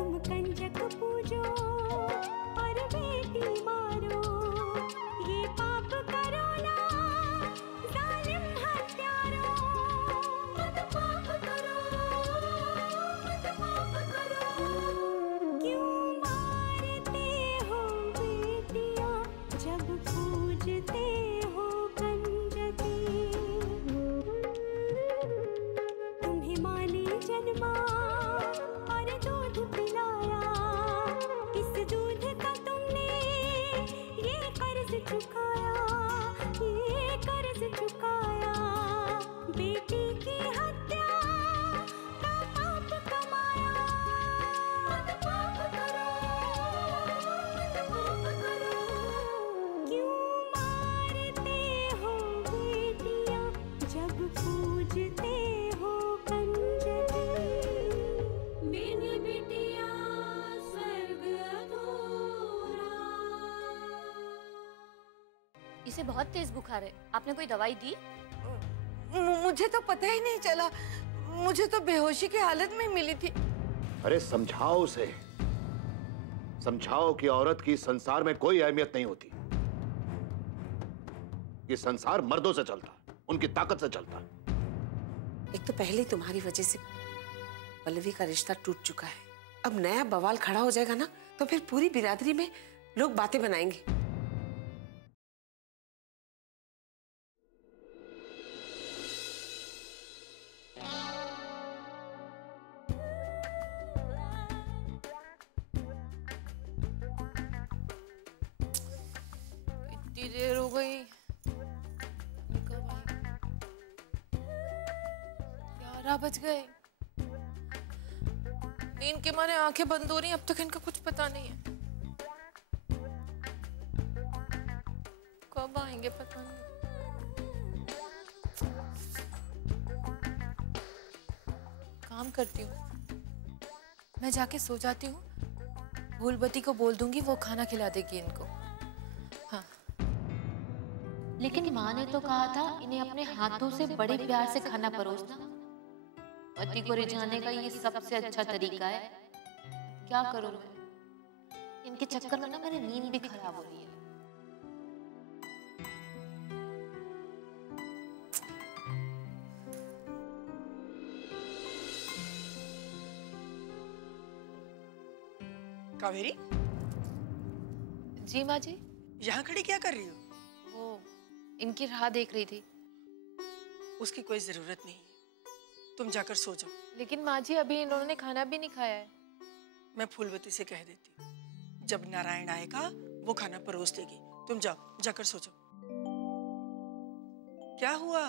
तुम कंजक पूजो और बेटी मारो, ये पाप करो ना जालिम हत्यारो। मत पाप करो, मत पाप करो। क्यों मारते हो बेटियां जब पूजते हो कंजकी। तुम्हें माँ ने जन्मा और दूध पिलाया, इस दूध का तुमने ये कर्ज चुकाया, ये कर्ज चुकाया। बेटी की हत्या का पाप कमाया। मत पाप करो, मत पाप करो। क्यों मारते हो बेटियां जब पूजते हो कंजकी। मेरी बेटियां स्वर्ग अधूरा। इसे बहुत तेज बुखार है, आपने कोई दवाई दी? मुझे तो पता ही नहीं चला, मुझे तो बेहोशी की हालत में मिली थी। अरे समझाओ उसे, समझाओ कि औरत की संसार में कोई अहमियत नहीं होती। ये संसार मर्दों से चलता, उनकी ताकत से चलता। एक तो पहले तुम्हारी वजह से पल्लवी का रिश्ता टूट चुका है, अब नया बवाल खड़ा हो जाएगा ना तो फिर पूरी बिरादरी में लोग बातें बनाएंगे। इतनी देर हो गई, कब आई? 11 बज गए। नींद के मारे आंखें बंद हो रही, अब तक इनका कुछ पता नहीं है। कब आएंगे पता नहीं। काम करती हूँ, मैं जाके सो जाती हूँ। फूलबती को बोल दूंगी, वो खाना खिला देगी इनको। हाँ। लेकिन माँ ने तो कहा था इन्हें अपने हाथों से बड़े प्यार से खाना परोसना। पति को रिझाने का ये सबसे अच्छा तरीका है। क्या करूं मैं? इनके चक्कर में ना मेरी नींद भी खराब हो रही है। कावेरी, जी माँ जी। यहाँ खड़ी क्या कर रही हो? वो इनकी राह देख रही थी। उसकी कोई जरूरत नहीं है, तुम जाकर सो जाओ। लेकिन माँ जी अभी इन्होंने खाना भी नहीं खाया है। मैं फूलवती से कह देती हूँ, जब नारायण आएगा वो खाना परोस देगी। तुम जाओ, जाकर सो जाओ। क्या हुआ?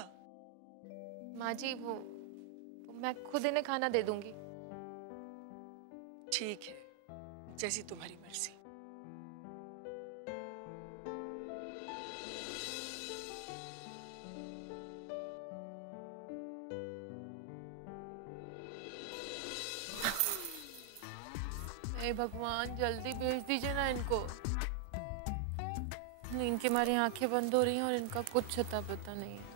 माँ जी वो मैं खुद इन्हें खाना दे दूंगी। ठीक है, जैसी तुम्हारी मर्जी। हे भगवान, जल्दी भेज दीजिए ना इनको। नींद के मारे आंखें बंद हो रही हैं और इनका कुछ अता पता नहीं है।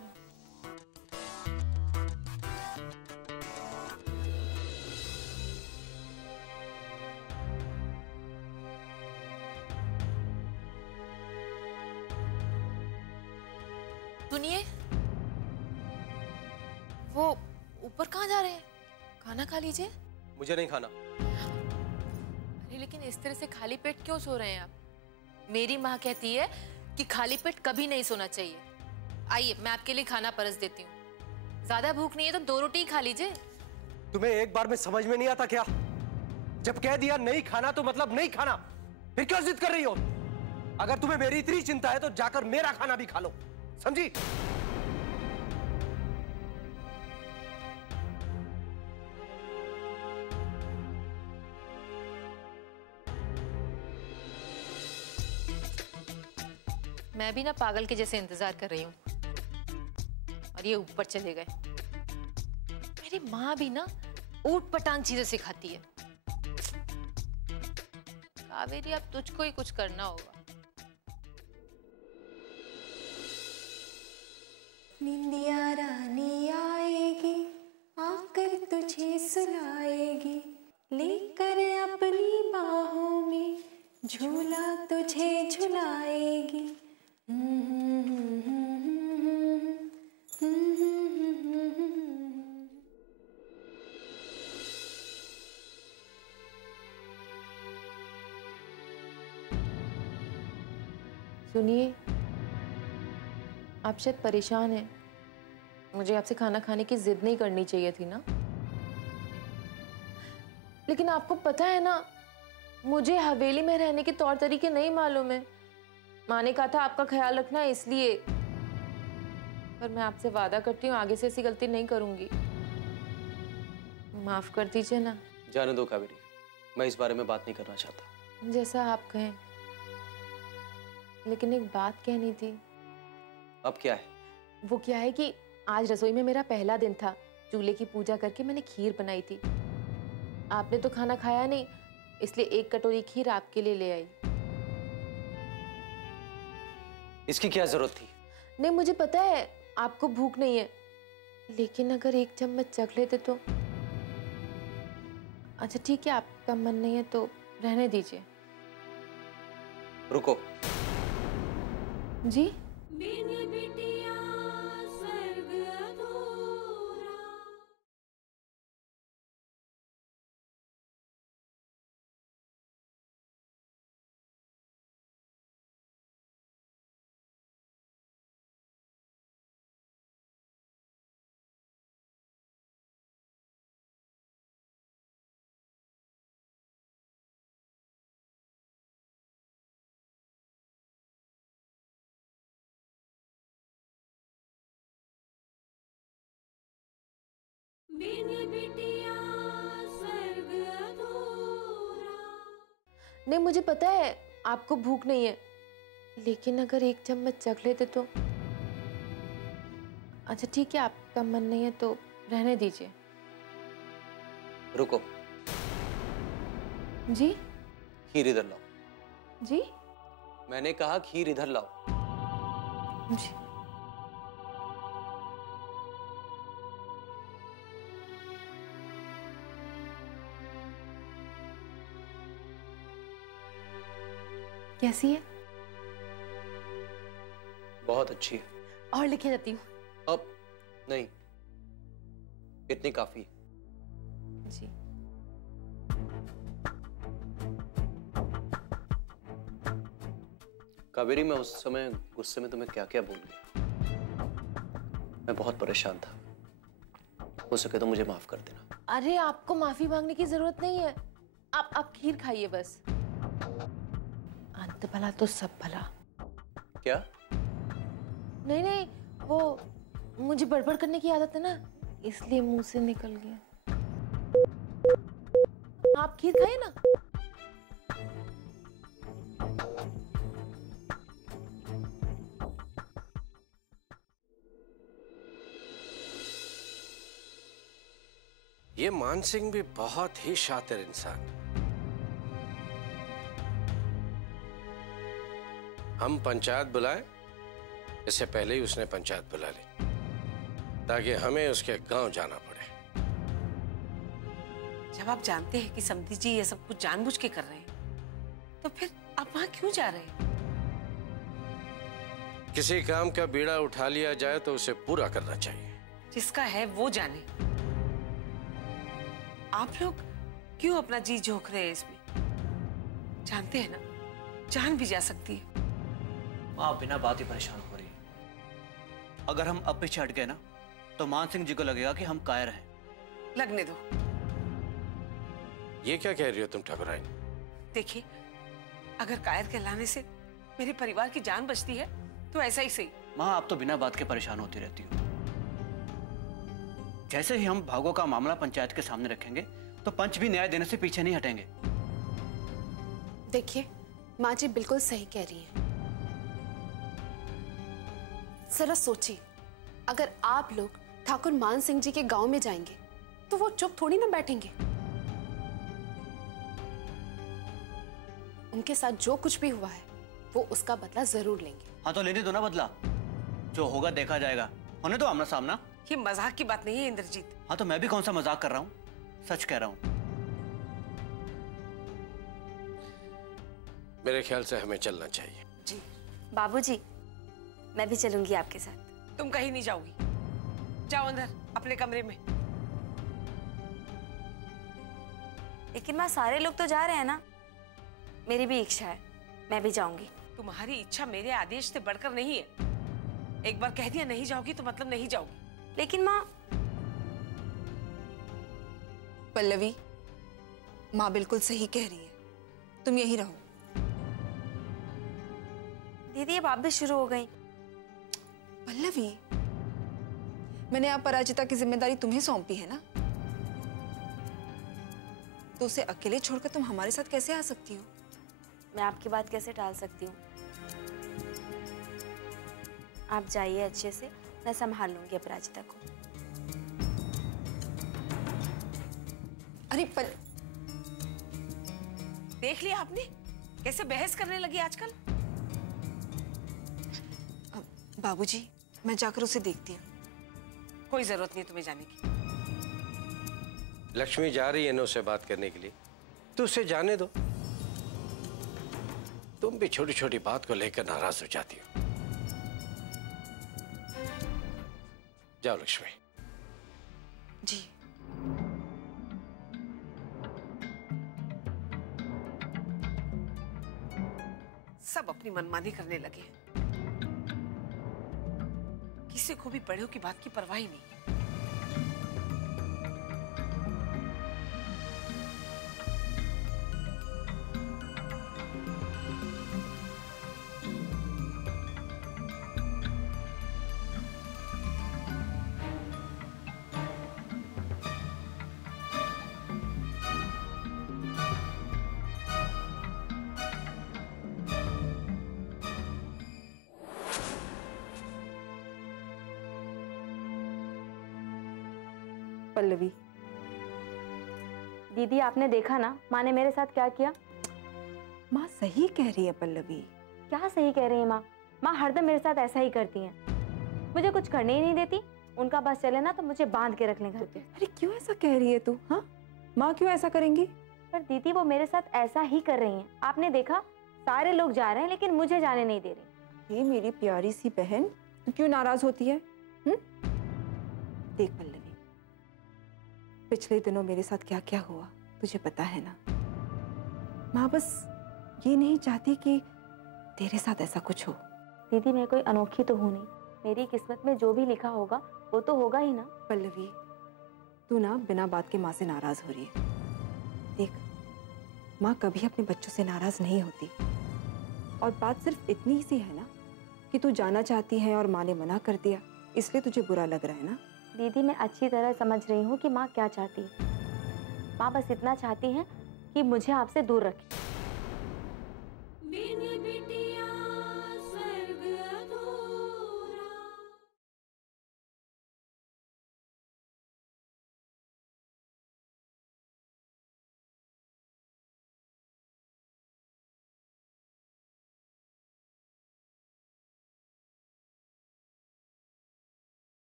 सुनिए, वो ऊपर कहाँ जा रहे हैं? खाना खा लीजिए। मुझे नहीं खाना। अरे लेकिन इस तरह से खाली पेट क्यों सो रहे हैं आप? मेरी माँ कहती है कि खाली पेट कभी नहीं सोना चाहिए। आइए, मैं आपके लिए खाना परस देती हूँ। ज्यादा भूख नहीं है तो 2 रोटी ही खा लीजिए। तुम्हें एक बार में समझ में नहीं आता क्या? जब कह दिया नहीं खाना तो मतलब नहीं खाना, फिर क्यों जिद कर रही हो? अगर तुम्हें मेरी इतनी चिंता है तो जाकर मेरा खाना भी खा लो, समझी? मैं भी ना पागल के जैसे इंतजार कर रही हूँ और ये ऊपर चले गए। मेरी माँ भी ना ऊट पटांग चीजें सिखाती है। कावेरी, अब तुझको ही कुछ करना होगा। निंदिया रानी आएगी, आकर तुझे सुलाएगी, लेकर अपने बाहों में झूला तुझे झुलाएगी। सुनिए, आप शायद परेशान हैं। मुझे आपसे खाना खाने की जिद नहीं करनी चाहिए थी ना, लेकिन आपको पता है ना, मुझे हवेली में रहने के तौर तरीके नहीं मालूम है। माँ ने कहा था आपका ख्याल रखना है इसलिए, पर मैं आपसे वादा करती हूँ आगे से ऐसी गलती नहीं करूंगी। माफ कर दीजिए ना। जाने दो कावेरी, मैं इस बारे में बात नहीं करना चाहता। जैसा आप कहें, लेकिन एक बात कहनी थी। अब क्या है? वो क्या है कि आज रसोई में मेरा पहला दिन था। चूल्हे की पूजा करके मैंने खीर बनाई थी। आपने तो खाना खाया नहीं, इसलिए एक कटोरी खीर आपके लिए ले आई। इसकी क्या जरूरत थी? नहीं, मुझे पता है आपको भूख नहीं है, लेकिन अगर एक चम्मच चख लेते तो। अच्छा ठीक है, आपका मन नहीं है तो रहने दीजिए। रुको। जी? बिन बिटिया स्वर्ग अधूरा। बिन बिटिया स्वर्ग अधूरा। नहीं, मुझे पता है आपको भूख नहीं है, लेकिन अगर एक चम्मच चख लेते तो। अच्छा ठीक है, आपका मन नहीं है तो रहने दीजिए। रुको। जी? खीर इधर लाओ। जी? मैंने कहा खीर इधर लाओ। जी। कैसी है? बहुत अच्छी है। और लिखे जाती हूँ। अब नहीं, इतनी काफी है। जी। कावेरी, मैं उस समय गुस्से में तुम्हें क्या क्या बोल गया। मैं बहुत परेशान था, हो सके तो मुझे माफ कर देना। अरे आपको माफी मांगने की जरूरत नहीं है, आप खीर खाइए बस। अंत भला तो सब भला। क्या? नहीं नहीं, वो मुझे बड़बड़ करने की आदत है ना, इसलिए मुंह से निकल गया। आप खीर खाइए ना। ये मान सिंह भी बहुत ही शातिर इंसान। हम पंचायत बुलाए, इससे पहले ही उसने पंचायत बुला ली, ताकि हमें उसके गांव जाना पड़े। जब आप जानते हैं कि समधी जी ये सब कुछ जानबूझ के कर रहे हैं, तो फिर आप वहां क्यों जा रहे हैं? किसी काम का बीड़ा उठा लिया जाए तो उसे पूरा करना चाहिए। जिसका है वो जाने। आप लोग क्यों अपना जी झोंक रहे हैं इसमें? जानते हैं ना, जान भी जा सकती है। आप बिना बात ही परेशान हो रही है। अगर हम अब पीछे हट गए ना, तो मान सिंह जी को लगेगा कि हम कायर हैं। लगने दो। ये क्या कह रही हो तुम ठाकुराइन? देखिए, अगर कायर कहलाने से मेरे परिवार की जान बचती है तो ऐसा ही सही। माँ, आप तो बिना बात के परेशान होती रहती हो। जैसे ही हम भागो का मामला पंचायत के सामने रखेंगे, तो पंच भी न्याय देने से पीछे नहीं हटेंगे। देखिए, माँ जी बिल्कुल सही कह रही हैं। जरा सोचिए, अगर आप लोग ठाकुर मान सिंह जी के गांव में जाएंगे, तो वो चुप थोड़ी ना बैठेंगे। उनके साथ जो कुछ भी हुआ है, वो उसका बदला जरूर लेंगे। हाँ, तो लेने दो ना बदला। जो होगा देखा जाएगा। होने दो आमना सामना। ये मजाक की बात नहीं है इंद्रजीत। हाँ, तो मैं भी कौन सा मजाक कर रहा हूँ, सच कह रहा हूँ। मेरे ख्याल से हमें चलना चाहिए। जी। बाबूजी, मैं भी चलूंगी आपके साथ। तुम कहीं नहीं जाओगी, जाओ अंदर अपने कमरे में। लेकिन माँ, सारे लोग तो जा रहे हैं ना, मेरी भी इच्छा है, मैं भी जाऊंगी। तुम्हारी इच्छा मेरे आदेश से बढ़कर नहीं है। एक बार कह दिया नहीं जाओगी तो मतलब नहीं जाओगी। लेकिन माँ। पल्लवी, माँ बिल्कुल सही कह रही है, तुम यहीं रहो। दीदी, अब आप भी शुरू हो गई। पल्लवी, मैंने आप पराजिता की जिम्मेदारी तुम्हें सौंपी है ना, तो उसे अकेले छोड़कर तुम हमारे साथ कैसे आ सकती हो? मैं आपकी बात कैसे टाल सकती हूँ? आप जाइए अच्छे से, मैं संभाल लूंगी अपराजिता को। अरे देख लिया आपने कैसे बहस करने लगी आजकल? बाबूजी, मैं जाकर उसे देखती हूँ। कोई जरूरत नहीं तुम्हें जाने की। लक्ष्मी जा रही है ना उससे बात करने के लिए, तो उसे जाने दो। तुम भी छोटी छोटी बात को लेकर नाराज हो जाती हो। जाओ लक्ष्मी। जी। सब अपनी मनमानी करने लगे हैं। किसी को भी बड़ों की बात की परवाह ही नहीं। पल्लवी, दीदी, आपने देखा ना माँ ने मेरे साथ क्या किया? माँ सही कह रही है पल्लवी। क्या सही कह रही है माँ? माँ हरदम मेरे साथ ऐसा ही करती हैं। मुझे कुछ करने ही नहीं देती। उनका बस चले ना तो मुझे बांध के रख लें घर पे। अरे क्यों ऐसा कह रही है तू? हाँ, माँ क्यों ऐसा करेंगी? पर दीदी, वो मेरे साथ ऐसा ही कर रही हैं। आपने देखा, सारे लोग जा रहे हैं लेकिन मुझे जाने नहीं दे रही। ये मेरी प्यारी सी बहन, तू क्यों नाराज होती है? देख पल्लवी, पिछले दिनों मेरे साथ क्या क्या हुआ तुझे पता है ना। माँ बस ये नहीं चाहती कि तेरे साथ ऐसा कुछ हो। दीदी, मैं कोई अनोखी तो हूँ नहीं। मेरी किस्मत में जो भी लिखा होगा वो तो होगा ही ना। पल्लवी, तू ना बिना बात के माँ से नाराज हो रही है। देख, माँ कभी अपने बच्चों से नाराज नहीं होती, और बात सिर्फ इतनी सी है ना कि तू जाना चाहती है और माँ ने मना कर दिया, इसलिए तुझे बुरा लग रहा है ना। दीदी, मैं अच्छी तरह समझ रही हूँ कि माँ क्या चाहती है। माँ बस इतना चाहती हैं कि मुझे आपसे दूर रखें। बिन बिटिया स्वर्ग अधूरा।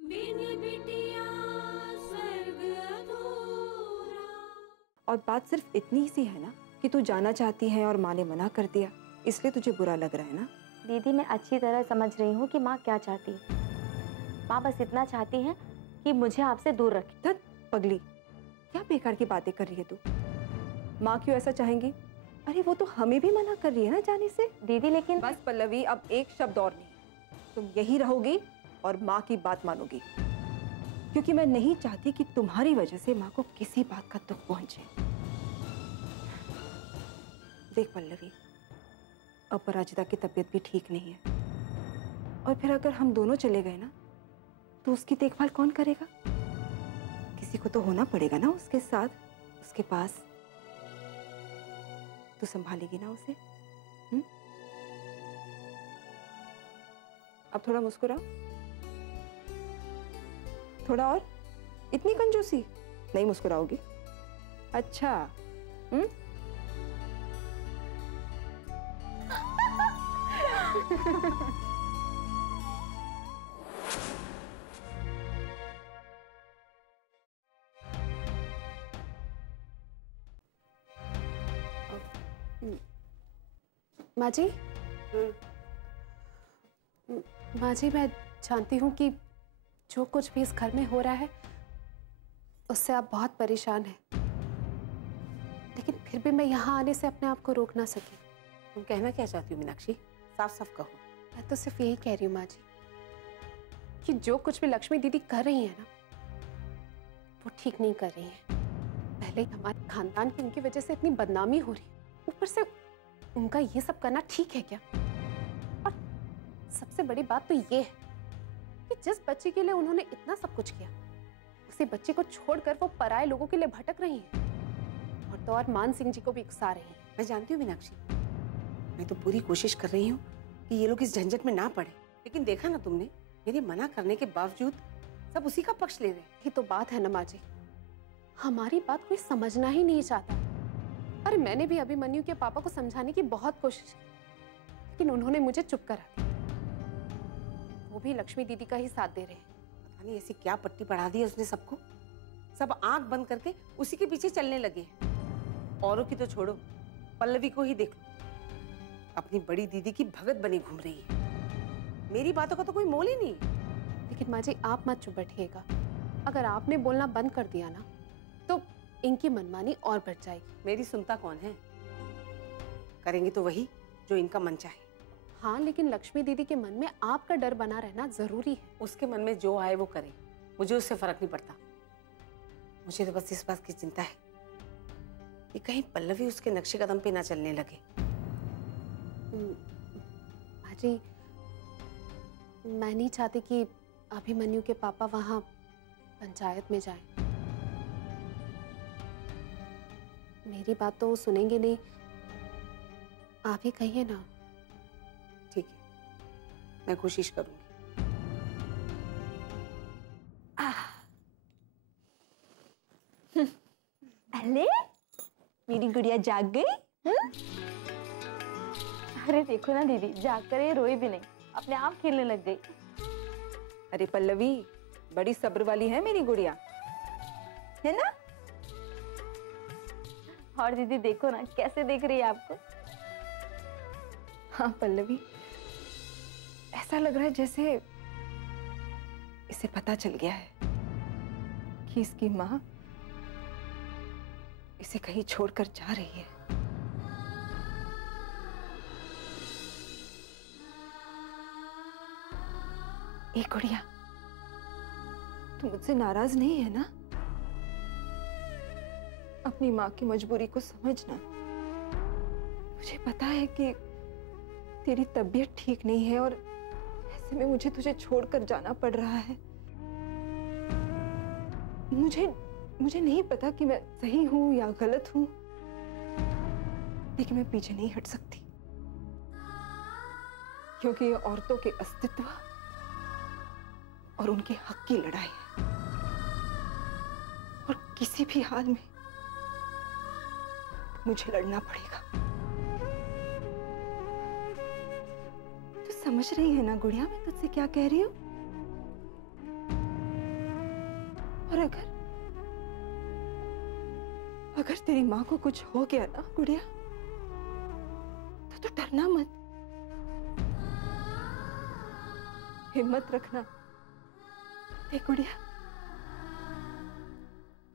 बिन बिटिया स्वर्ग अधूरा। और बात सिर्फ इतनी सी है ना कि तू जाना चाहती है और माँ ने मना कर दिया, इसलिए तुझे बुरा लग रहा है ना। दीदी, मैं अच्छी तरह समझ रही हूँ कि माँ क्या चाहती है। माँ बस इतना चाहती हैं कि मुझे आपसे दूर रखें। धत पगली, क्या बेकार की बातें कर रही है तू? माँ क्यों ऐसा चाहेंगी? अरे वो तो हमें भी मना कर रही है ना जाने से। दीदी, लेकिन बस पल्लवी, अब एक शब्द और नहीं। तुम यही रहोगी और माँ की बात मानोगी, क्योंकि मैं नहीं चाहती कि तुम्हारी वजह से माँ को किसी बात का दुख पहुंचे। देख पल्लवी, अपराजिता की तबीयत भी ठीक नहीं है, और फिर अगर हम दोनों चले गए ना तो उसकी देखभाल कौन करेगा? किसी को तो होना पड़ेगा ना उसके साथ, उसके पास। तू संभालेगी ना उसे? अब थोड़ा मुस्कुराओ, थोड़ा और। इतनी कंजूसी नहीं मुस्कुराओगी? अच्छा। माँ जी, माँ जी, मैं जानती हूँ कि जो कुछ भी इस घर में हो रहा है उससे आप बहुत परेशान हैं, लेकिन फिर भी मैं यहाँ आने से अपने आप को रोक ना सकी। तुम कहना क्या चाहती हो मीनाक्षी? साफ साफ कहो। मैं तो सिर्फ यही कह रही हूँ माँ जी कि जो कुछ भी लक्ष्मी दीदी कर रही है ना, वो ठीक नहीं कर रही है। पहले ही हमारे खानदान की उनकी वजह से इतनी बदनामी हो रही है, ऊपर से उनका ये सब करना ठीक है क्या? और सबसे बड़ी बात तो ये है कि जिस बच्चे के लिए उन्होंने इतना सब कुछ किया, उसी बच्चे को छोड़कर वो पराये लोगों के लिए भटक रही हैं और तो और मान सिंह जी को भी उकसा रही हैं। मैं जानती हूँ मीनाक्षी, मैं तो पूरी कोशिश कर रही हूँ कि ये लोग इस झंझट में ना पड़े, लेकिन देखा ना तुमने, मेरे मना करने के बावजूद सब उसी का पक्ष ले रहे हैं। ये तो बात है ना माँ जी, हमारी बात कोई समझना ही नहीं चाहता। अरे मैंने भी अभिमन्यु के पापा को समझाने की बहुत कोशिश की, लेकिन उन्होंने मुझे चुप करा दिया। वो भी लक्ष्मी दीदी का ही साथ दे रहे हैं। पता नहीं ऐसी क्या पट्टी पढ़ा दी है उसने सबको, सब आंख बंद करके उसी के पीछे चलने लगे हैं। औरों की तो छोड़ो, पल्लवी को ही देख लो, अपनी बड़ी दीदी की भगत बनी घूम रही है। मेरी बातों का तो कोई मोल ही नहीं। लेकिन माँ जी, आप मत चुप बैठिएगा। अगर आपने बोलना बंद कर दिया ना तो इनकी मनमानी और बढ़ जाएगी। मेरी सुनता कौन है? करेंगे तो वही जो इनका मन चाहे। हाँ, लेकिन लक्ष्मी दीदी के मन में आपका डर बना रहना जरूरी है। उसके मन में जो आए वो करे, मुझे उससे फर्क नहीं पड़ता। मुझे तो बस इस बात की चिंता है कि कहीं पल्लवी उसके नक्शे कदम पे ना चलने लगे। माँ जी, मैं नहीं चाहती कि अभिमन्यु के पापा वहां पंचायत में जाएं। मेरी बात तो सुनेंगे नहीं, आप ही कहिए ना। ठीक है, मैं कोशिश करूंगी। अरे मेरी गुड़िया जाग गई। अरे देखो ना दीदी, जागकर ये रोई भी नहीं, अपने आप खेलने लग गई। अरे पल्लवी, बड़ी सब्र वाली है मेरी गुड़िया, है ना? और दीदी देखो ना कैसे देख रही है आपको। हाँ पल्लवी, ऐसा लग रहा है जैसे इसे पता चल गया है कि इसकी माँ इसे कहीं छोड़कर जा रही है। ए गुड़िया, तू मुझसे नाराज नहीं है ना? अपनी माँ की मजबूरी को समझना। मुझे पता है कि तेरी तबीयत ठीक नहीं है और ऐसे में मुझे तुझे छोड़कर जाना पड़ रहा है। मुझे नहीं पता कि मैं सही हूं या गलत हूं, लेकिन मैं पीछे नहीं हट सकती, क्योंकि ये औरतों के अस्तित्व और उनके हक की लड़ाई है और किसी भी हाल में मुझे लड़ना पड़ेगा। तू समझ रही है ना गुड़िया मैं तुझसे क्या कह रही हूं? और अगर तेरी माँ को कुछ हो गया ना गुड़िया, तो डरना मत, हिम्मत रखना। देख गुड़िया,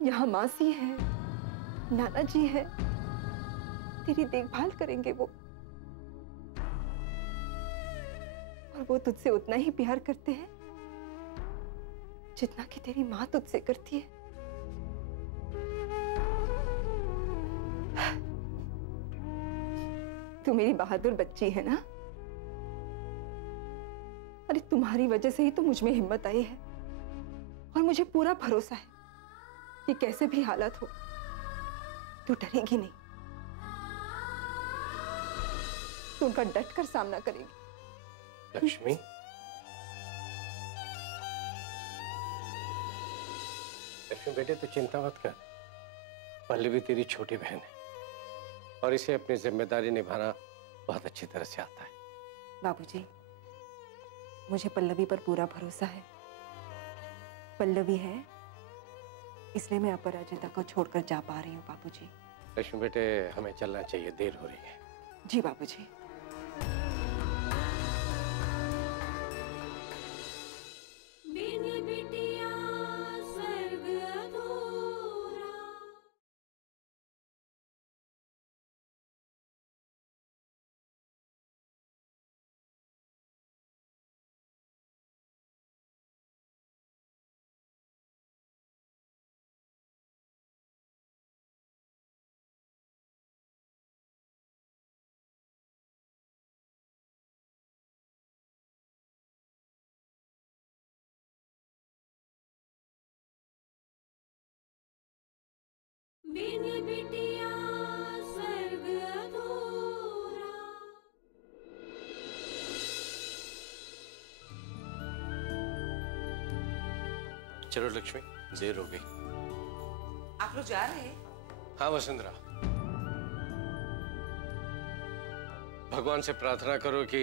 यहाँ मासी है, नाना जी है, तेरी देखभाल करेंगे वो, और वो तुझसे उतना ही प्यार करते हैं जितना कि तेरी माँ तुझसे करती है। तू मेरी बहादुर बच्ची है ना? अरे तुम्हारी वजह से ही तो मुझ में हिम्मत आई है, और मुझे पूरा भरोसा है कि कैसे भी हालात हो तू डरेगी नहीं, तू उनका डट कर सामना करेगी। लक्ष्मी, लक्ष्मी बेटे तू चिंता मत कर, पल्लवी तेरी छोटी बहन है और इसे अपनी जिम्मेदारी निभाना बहुत अच्छी तरह से आता है। बाबूजी, मुझे पल्लवी पर पूरा भरोसा है। पल्लवी है इसलिए मैं अपराजिता को छोड़कर जा पा रही हूँ बाबूजी। लक्ष्मी बेटे, हमें चलना चाहिए, देर हो रही है। जी बाबूजी। बिन बिटिया स्वर्ग अधूरा। बिन बिटिया स्वर्ग अधूरा। चलो लक्ष्मी, देर हो गई। आप लोग जा रहे हैं? हाँ वसुंधरा, भगवान से प्रार्थना करो कि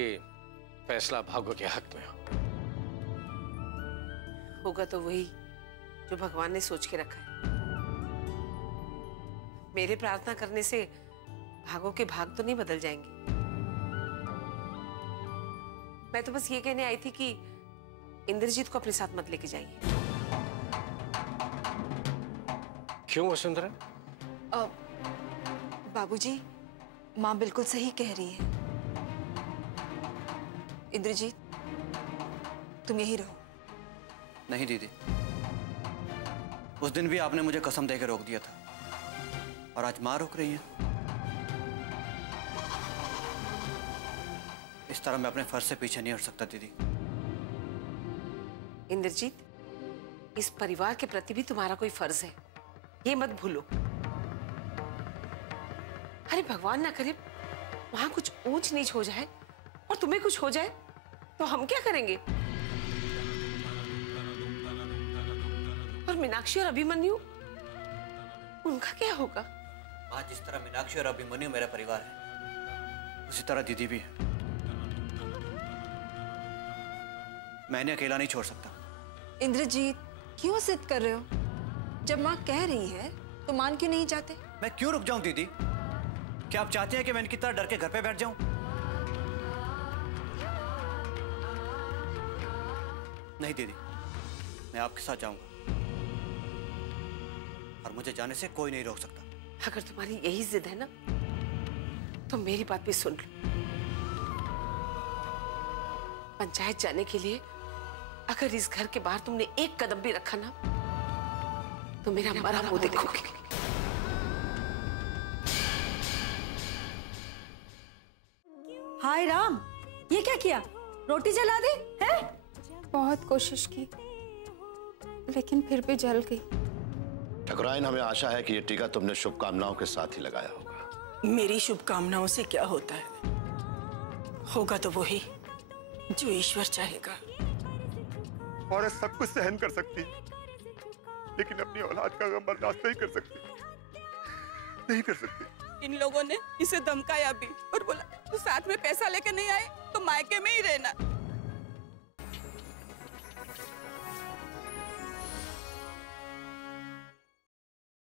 फैसला भागो के हक में हो। होगा तो वही जो भगवान ने सोच के रखा है। मेरे प्रार्थना करने से भागों के भाग तो नहीं बदल जाएंगे। मैं तो बस ये कहने आई थी कि इंद्रजीत को अपने साथ मत लेके जाइए। क्यों वसुंधरा? बाबूजी, माँ बिल्कुल सही कह रही है। इंद्रजीत, तुम यहीं रहो। नहीं दीदी, उस दिन भी आपने मुझे कसम देकर रोक दिया था और आज माँ रोक रही है। इस तरह मैं अपने फर्ज से पीछे नहीं हट सकता दीदी। इंद्रजीत, इस परिवार के प्रति भी तुम्हारा कोई फर्ज है, ये मत भूलो। अरे भगवान ना करे वहां कुछ ऊंच नीच हो जाए और तुम्हें कुछ हो जाए तो हम क्या करेंगे? और मीनाक्षी और अभिमन्यु, उनका क्या होगा? आज जिस तरह मीनाक्षी और अभिमन्यु मेरा परिवार है, उसी तरह दीदी भी है। मैं इन्हें अकेला नहीं छोड़ सकता। इंद्रजीत, क्यों जिद कर रहे हो? जब माँ कह रही है तो मान क्यों नहीं जाते? मैं क्यों रुक जाऊं दीदी? क्या आप चाहते हैं कि मैं इनकी तरह डर के घर पे बैठ जाऊं? नहीं दीदी, मैं आपके साथ जाऊंगा और मुझे जाने से कोई नहीं रोक सकता। अगर तुम्हारी यही जिद है ना, तो मेरी बात भी सुन लो। पंचायत जाने के लिए अगर इस घर के बाहर तुमने एक कदम भी रखा ना, तो मेरा मरा मुंह देखोगे। हाय राम, ये क्या किया? रोटी जला दी है? बहुत कोशिश की लेकिन फिर भी जल गई। ठकुराइन, हमें आशा है कि ये टीका तुमने शुभकामनाओं के साथ ही लगाया होगा। मेरी शुभकामनाओं से क्या होता है? होगा तो वही जो ईश्वर चाहेगा। औरत सब कुछ सहन कर सकती है, लेकिन अपनी औलाद का गम बर्दाश्त नहीं कर सकती, नहीं कर सकती। इन लोगों ने इसे धमकाया भी और बोला तू साथ में पैसा लेके नहीं आए तो मायके में ही रहना।